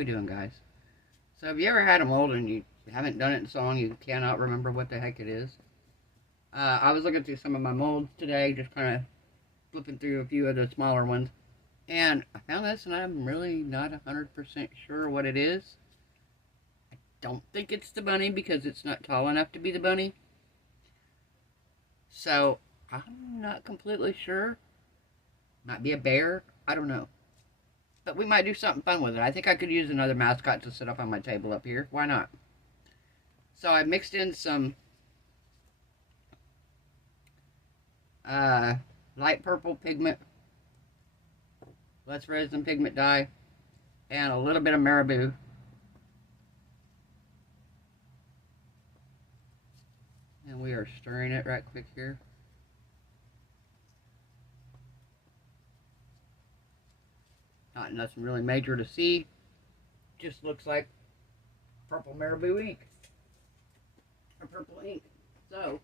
we doing, guys? So have you ever had a mold and you haven't done it in so long you cannot remember what the heck it is? I was looking through some of my molds today, just kind of flipping through a few of the smaller ones, and I found this and I'm really not 100% sure what it is. I don't think it's the bunny because it's not tall enough to be the bunny. So I'm not completely sure. Might be a bear. I don't know. But we might do something fun with it. I think I could use another mascot to sit up on my table up here. Why not? So I mixed in some light purple pigment, less resin pigment dye, and a little bit of marabou. And we are stirring it right quick here. Not nothing really major to see. Just looks like purple marabou ink. Or purple ink. So,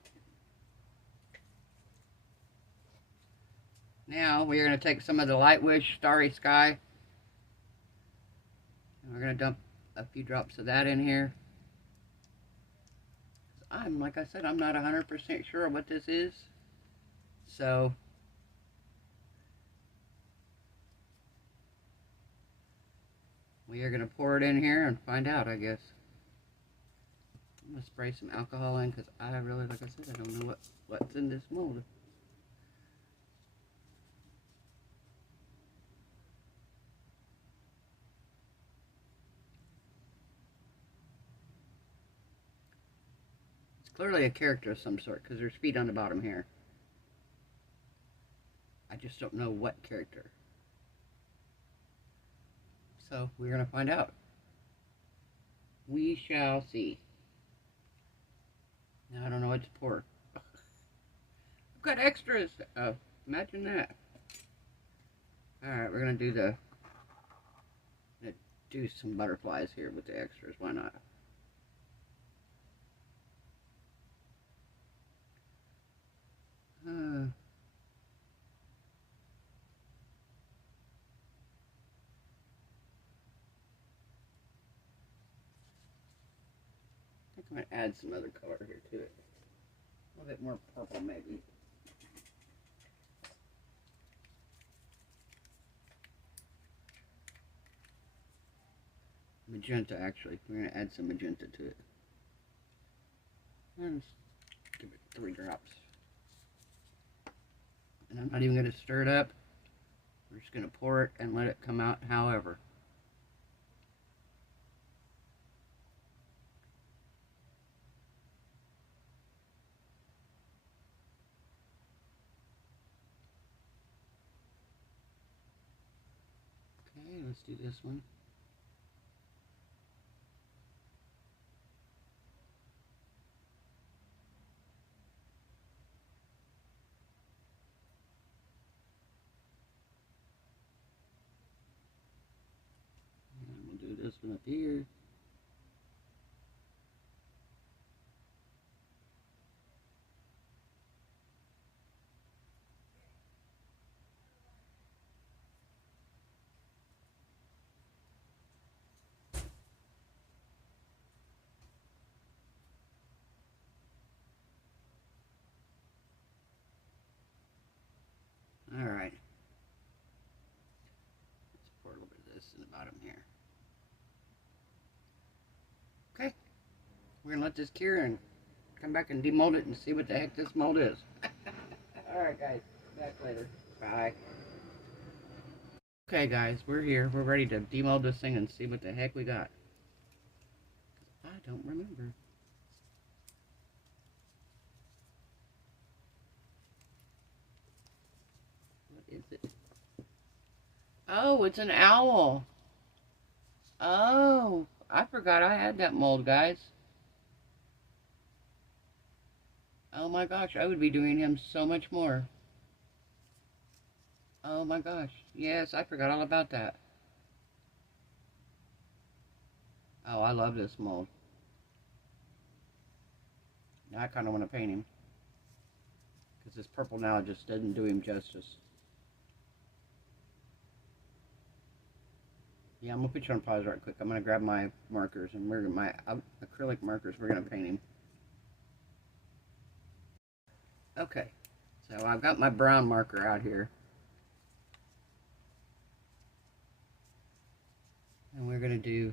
now we are going to take some of the Light Wish Starry Sky. And we're going to dump a few drops of that in here. Like I said, I'm not 100% sure what this is. So, we are going to pour it in here and find out, I guess. I'm going to spray some alcohol in because I really, like I said, I don't know what's in this mold. It's clearly a character of some sort because there's feet on the bottom here. I just don't know what character. So we're going to find out. We shall see. Now I don't know what to pour. I've got extras. Imagine that. Alright, we're going to do some butterflies here with the extras. Why not? I'm going to add some other color here to it. A little bit more purple, maybe. Magenta, actually. We're going to add some magenta to it. And give it 3 drops. And I'm not even going to stir it up. We're just going to pour it and let it come out however. Okay, let's do this one. And we'll do this one up here. Alright. Let's pour a little bit of this in the bottom here. Okay. We're going to let this cure and come back and demold it and see what the heck this mold is. Alright guys, back later. Bye. Okay guys, we're here. We're ready to demold this thing and see what the heck we got. I don't remember. Is it? Oh, it's an owl. Oh, I forgot I had that mold, guys. Oh my gosh, I would be doing him so much more. Oh my gosh. Yes, I forgot all about that. Oh, I love this mold. Now I kind of want to paint him. Because this purple now just doesn't do him justice. Yeah, I'm gonna put you on pause right quick. I'm gonna grab my markers and we're my acrylic markers. We're gonna paint him. Okay, so I've got my brown marker out here, and we're gonna do.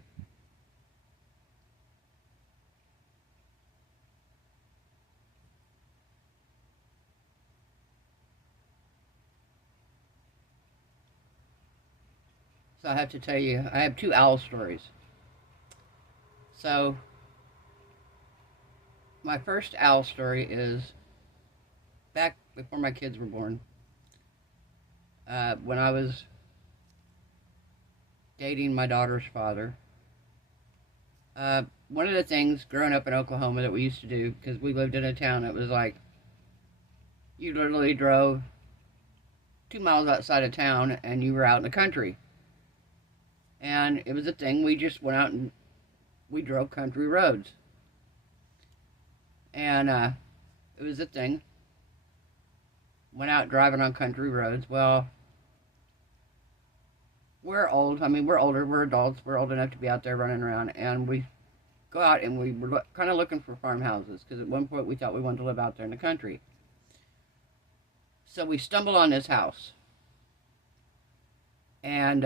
So I have to tell you, I have 2 owl stories. So my first owl story is back before my kids were born. When I was dating my daughter's father, one of the things growing up in Oklahoma that we used to do, because we lived in a town that was like, you literally drove 2 miles outside of town and you were out in the country. And it was a thing, we just went out and we drove country roads. And it was a thing. Went out driving on country roads. Well, we're old. I mean, we're older. We're adults. We're old enough to be out there running around. And we go out and we were kind of looking for farmhouses. Because at one point we thought we wanted to live out there in the country. So we stumble on this house. And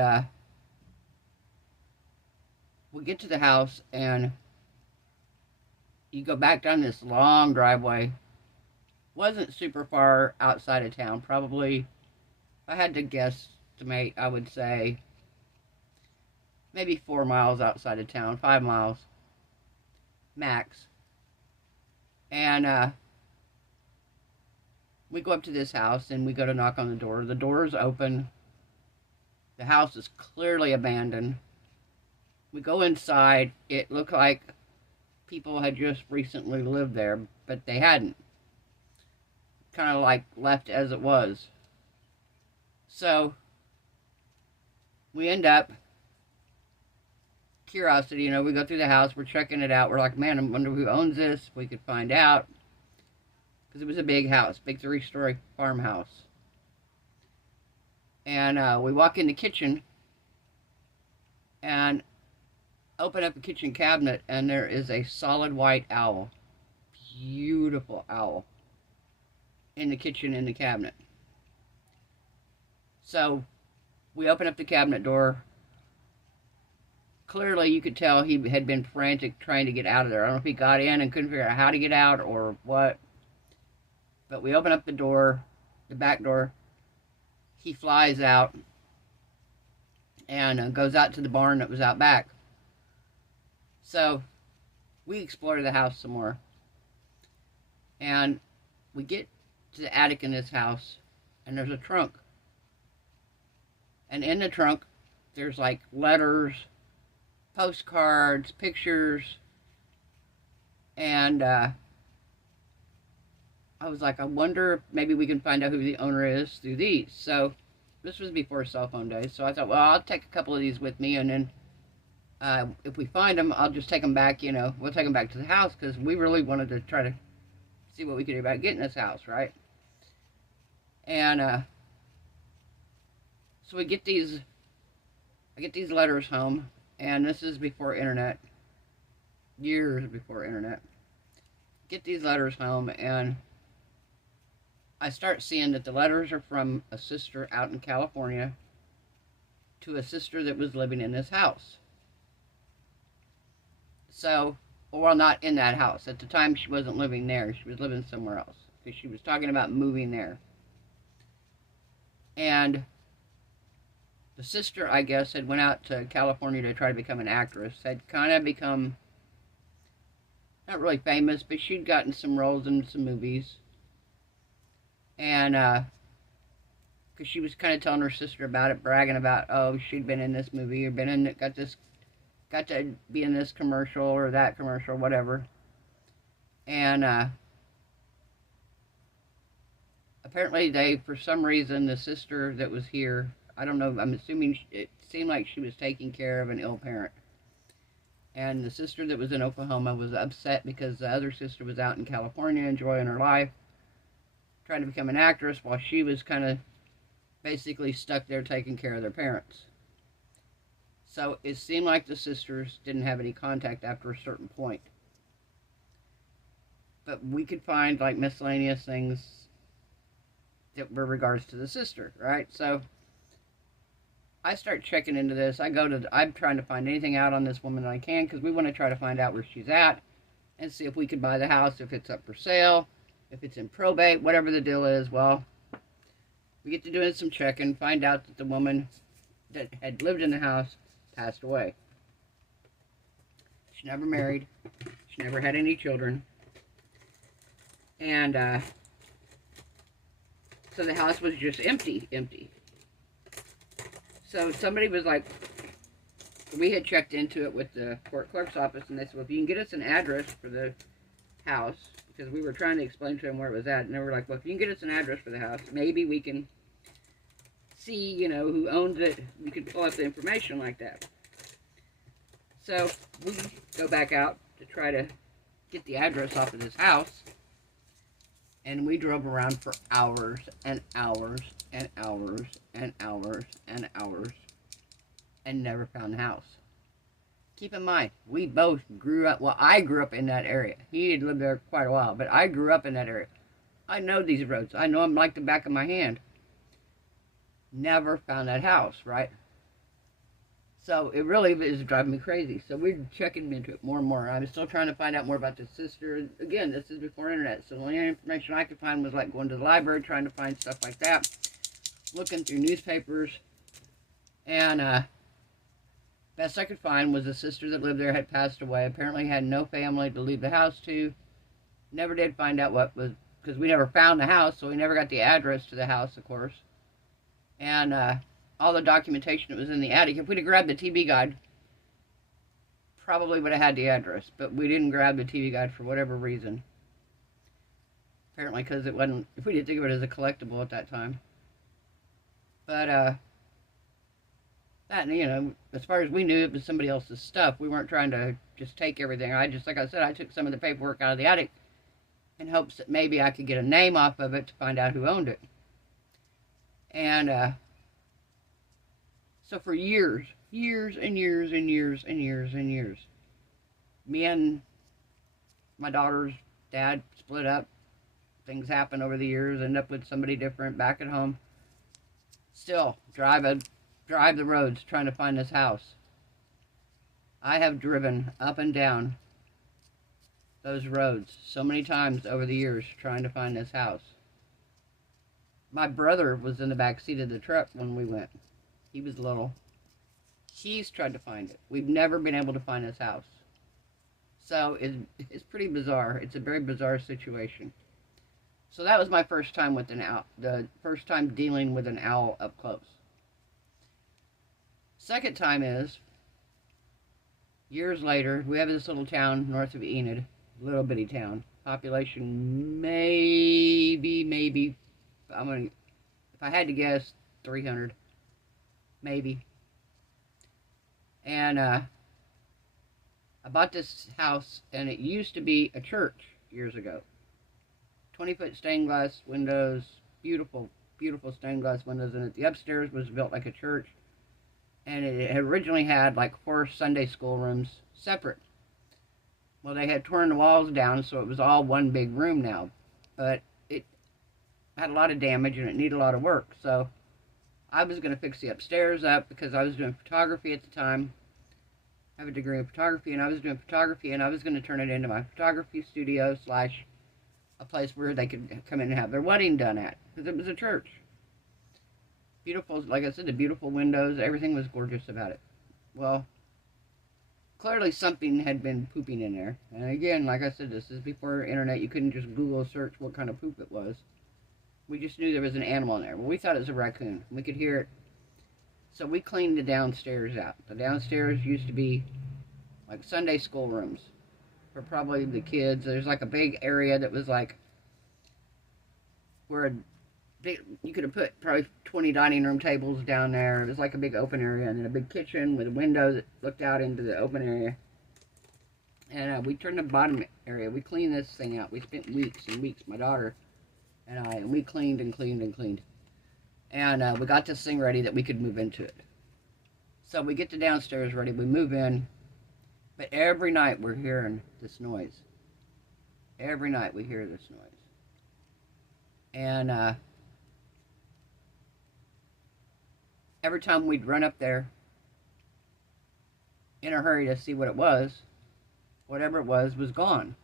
we get to the house and you go back down this long driveway. Wasn't super far outside of town. Probably, if I had to guesstimate, I would say maybe 4 miles outside of town, 5 miles max. And we go up to this house and we go to knock on the door. The door is open. The house is clearly abandoned. We go inside. It looked like people had just recently lived there, but they hadn't. Kind of like left as it was. So we end up, curiosity, you know, we go through the house, we're checking it out. We're like, man, I wonder who owns this. If we could find out. Because it was a big house, big 3-story farmhouse. And we walk in the kitchen and open up the kitchen cabinet, and there is a solid white owl. Beautiful owl. In the kitchen, in the cabinet. So we open up the cabinet door. Clearly you could tell he had been frantic trying to get out of there. I don't know if he got in and couldn't figure out how to get out or what. But we open up the door, the back door. He flies out and goes out to the barn that was out back. So we explore the house some more. And we get to the attic in this house, and there's a trunk. And in the trunk, there's like letters, postcards, pictures. And I was like, I wonder if maybe we can find out who the owner is through these. So this was before cell phone days. So I thought, well, I'll take a couple of these with me, and then if we find them, I'll just take them back, you know, we'll take them back to the house, because we really wanted to try to see what we could do about getting this house, right? And so we get these, I get these letters home, and this is before internet, years before internet. Get these letters home, and I start seeing that the letters are from a sister out in California to a sister that was living in this house. So, well, not in that house. At the time, she wasn't living there. She was living somewhere else, because she was talking about moving there. And the sister, I guess, had went out to California to try to become an actress. Had kind of become, not really famous, but she'd gotten some roles in some movies. And, because she was kind of telling her sister about it, bragging about, oh, she'd been in this movie, or been in, got to be in this commercial, or that commercial, whatever. And, apparently they, for some reason, the sister that was here, I don't know, I'm assuming it seemed like she was taking care of an ill parent. And the sister that was in Oklahoma was upset because the other sister was out in California enjoying her life, trying to become an actress, while she was kind of basically stuck there taking care of their parents. So it seemed like the sisters didn't have any contact after a certain point. But we could find like miscellaneous things that were regards to the sister, right? So I start checking into this. I'm trying to find anything out on this woman that I can, because we want to try to find out where she's at and see if we could buy the house, if it's up for sale, if it's in probate, whatever the deal is. Well, we get to doing some checking, find out that the woman that had lived in the house passed away. She never married. She never had any children. And so the house was just empty. So somebody was like, we had checked into it with the court clerk's office, and they said, well, if you can get us an address for the house, because we were trying to explain to them where it was at, and they were like, well, if you can get us an address for the house, maybe we can see, you know, who owns it. We could pull up the information like that. So we go back out to try to get the address off of this house, and we drove around for hours and hours and hours and hours and hours and never found the house. Keep in mind, we both grew up, well, I grew up in that area. He had lived there quite a while, but I grew up in that area. I know these roads. I know them like the back of my hand. Never found that house, right? So it really is driving me crazy. So we're checking into it more and more. I'm still trying to find out more about the sister. Again, this is before internet, so the only information I could find was like going to the library, trying to find stuff like that, looking through newspapers, and best I could find was the sister that lived there had passed away. Apparently had no family to leave the house to. Never did find out what was, because we never found the house, so we never got the address to the house, of course. And all the documentation that was in the attic, if we'd have grabbed the TV guide, probably would have had the address, but we didn't grab the TV guide for whatever reason. Apparently because it wasn't, if we didn't think of it as a collectible at that time. But that, you know, as far as we knew, it was somebody else's stuff. We weren't trying to just take everything. Like I said, I took some of the paperwork out of the attic in hopes that maybe I could get a name off of it to find out who owned it. And so for years and years, me and my daughter's dad split up. Things happen over the years, end up with somebody different back at home. Still, drive the roads trying to find this house. I have driven up and down those roads so many times over the years trying to find this house. My brother was in the back seat of the truck when we went. He was little. He's tried to find it. We've never been able to find this house. So it's pretty bizarre. It's a very bizarre situation. So that was my first time with an owl. The first time dealing with an owl up close. Second time is, years later, we have this little town north of Enid. Little bitty town. Population maybe, if I had to guess, 300. Maybe. And I bought this house, and it used to be a church years ago. 20-foot stained glass windows, beautiful stained glass windows in it. The upstairs was built like a church, and it had originally had like 4 Sunday school rooms separate. Well, they had torn the walls down, so it was all one big room now. But it had a lot of damage, and it needed a lot of work. So I was going to fix the upstairs up because I was doing photography at the time. I have a degree in photography, and I was doing photography, and I was going to turn it into my photography studio / a place where they could come in and have their wedding done at, because it was a church. Beautiful, like I said, the beautiful windows, everything was gorgeous about it. Well, clearly something had been pooping in there. And again, like I said, this is before internet. You couldn't just Google search what kind of poop it was. We just knew there was an animal in there. Well, we thought it was a raccoon. We could hear it. So we cleaned the downstairs out. The downstairs used to be like Sunday school rooms for probably the kids. There's like a big area that was like where you could have put probably 20 dining room tables down there. It was like a big open area, and then a big kitchen with a window that looked out into the open area. And we turned the bottom area. We cleaned this thing out. We spent weeks and weeks, my daughter and I, and we cleaned and cleaned and cleaned. And we got this thing ready that we could move into it. So we get the downstairs ready, we move in, but every night we're hearing this noise. Every night we hear this noise. And every time we'd run up there in a hurry to see what it was, whatever it was gone.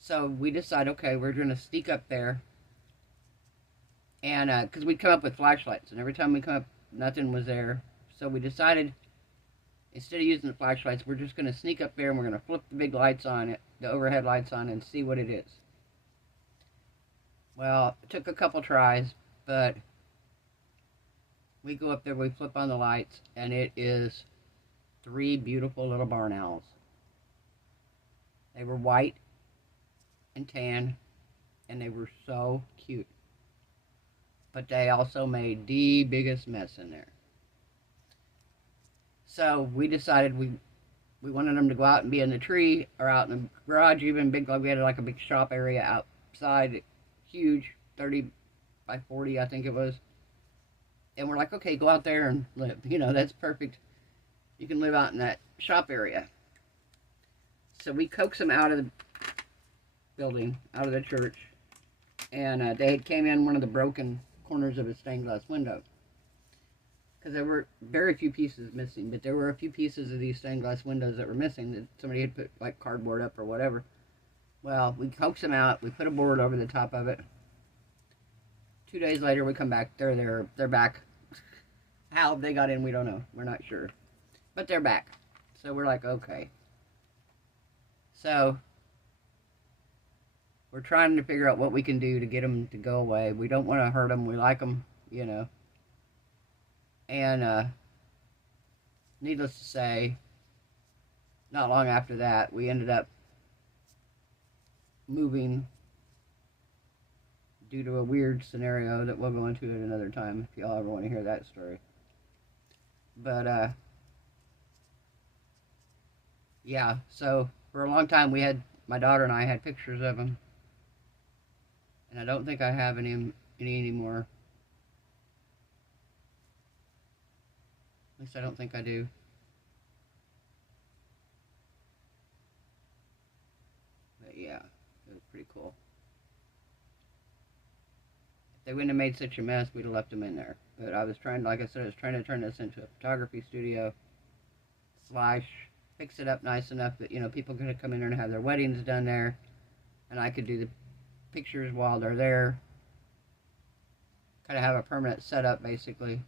So we decide, okay, we're going to sneak up there. And because we'd come up with flashlights, and every time we come up, nothing was there. So we decided, instead of using the flashlights, we're just going to sneak up there and we're going to flip the big lights on it, the overhead lights on, and see what it is. Well, it took a couple tries, but we go up there, we flip on the lights, and it is 3 beautiful little barn owls. They were white and tan, and they were so cute. But they also made the biggest mess in there. So we decided we wanted them to go out and be in the tree or out in the garage, even big, like we had like a big shop area outside, huge, 30 by 40, I think it was. And we're like, okay, go out there and live. You know, that's perfect. You can live out in that shop area. So we coaxed them out of the building, out of the church. And they came in one of the broken corners of a stained glass window. Because there were very few pieces missing, but there were a few pieces of these stained glass windows that were missing that somebody had put like cardboard up or whatever. Well, we coaxed them out. We put a board over the top of it. 2 days later, we come back. They're back. How they got in, we don't know. We're not sure. But they're back. So we're like, okay. So we're trying to figure out what we can do to get them to go away. We don't want to hurt them. We like them, you know. And needless to say, not long after that, we ended up moving due to a weird scenario that we'll go into at another time if y'all ever want to hear that story. But yeah, so for a long time my daughter and I had pictures of them, and I don't think I have any anymore. At least I don't think I do. But yeah, it was pretty cool. If they wouldn't have made such a mess, we'd have left them in there. But I was trying, like I said, I was trying to turn this into a photography studio / fix it up nice enough that, you know, people could come in there and have their weddings done there, and I could do the pictures while they're there. Kind of have a permanent setup, basically.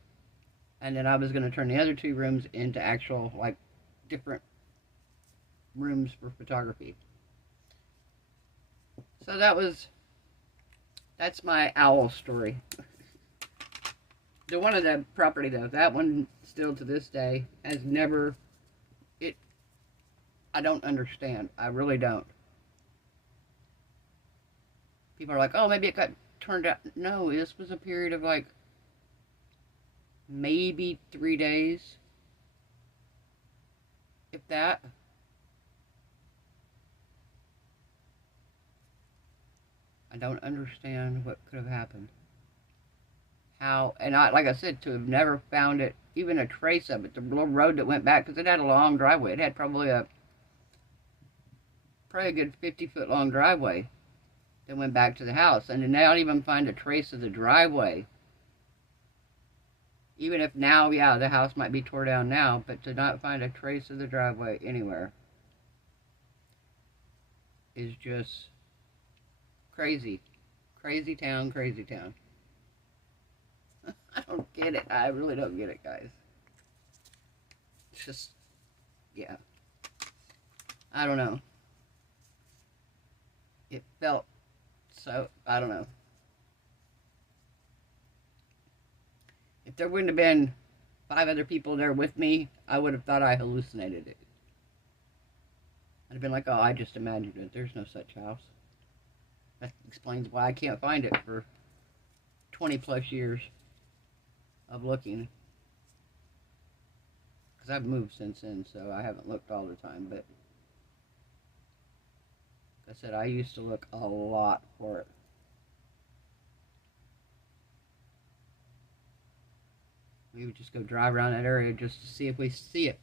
And then I was going to turn the other 2 rooms into actual, like, different rooms for photography. So that's my owl story. The one of the property, though, that one still to this day has never, I don't understand. I really don't. People are like, oh, maybe it got turned out. No, this was a period of like maybe 3 days, if that. I don't understand what could have happened. How, and like I said, to have never found it, even a trace of it, the little road that went back, because it had a long driveway. It had probably a good 50-foot long driveway that went back to the house, and to not even find a trace of the driveway. Even if now, yeah, the house might be tore down now, but to not find a trace of the driveway anywhere is just crazy. Crazy town, crazy town. I don't get it. I really don't get it, guys. It's just, yeah. I don't know. It felt so, I don't know. If there wouldn't have been 5 other people there with me, I would have thought I hallucinated it. I'd have been like, oh, I just imagined it. There's no such house. That explains why I can't find it for 20 plus years of looking. Because I've moved since then, so I haven't looked all the time. But like I said, I used to look a lot for it. Maybe just go drive around that area just to see if we see it.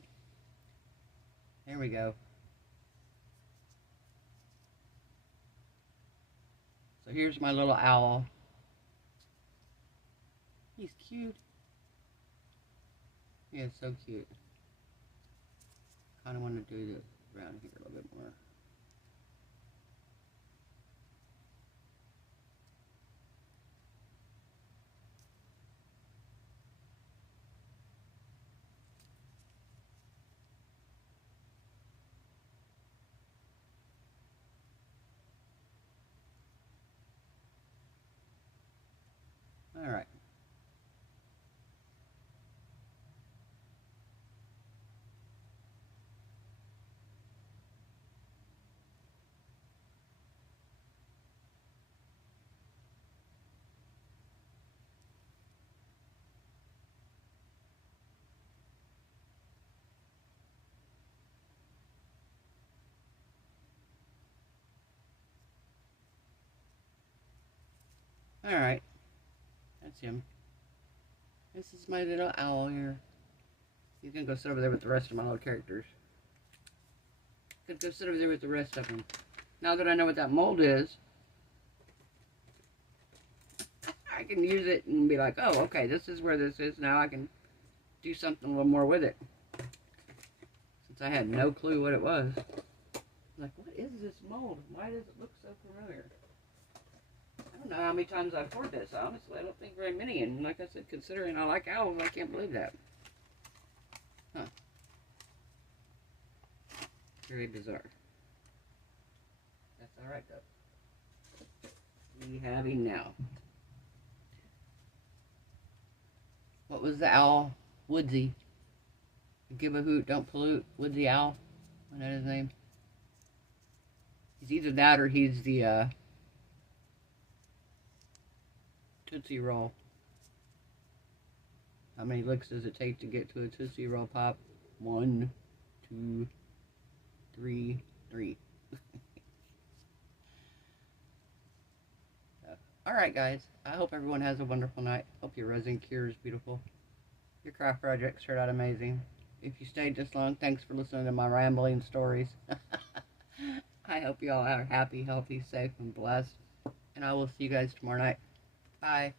There we go. So here's my little owl. He's cute. He is so cute. Kind of want to do this around here a little bit more. All right. All right. That's him. This is my little owl here. He's gonna go sit over there with the rest of my little characters. Gonna go sit over there with the rest of them. Now that I know what that mold is, I can use it and be like, oh, okay, this is where this is. Now I can do something a little more with it. Since I had no clue what it was. Like, what is this mold? Why does it look so familiar? I don't know how many times I've poured this. Honestly, I don't think very many. And like I said, considering I like owls, I can't believe that. Huh. Very bizarre. That's alright, though. We have him now. What was the owl? Woodsy. Give a hoot, don't pollute. Woodsy Owl. Isn't that his name? He's either that or he's the, Tootsie Roll. How many licks does it take to get to a Tootsie Roll Pop? 1, 2, 3, 3. Alright guys, I hope everyone has a wonderful night. Hope your resin cure is beautiful. Your craft projects turned out amazing. If you stayed this long, thanks for listening to my rambling stories. I hope you all are happy, healthy, safe, and blessed. And I will see you guys tomorrow night. Bye.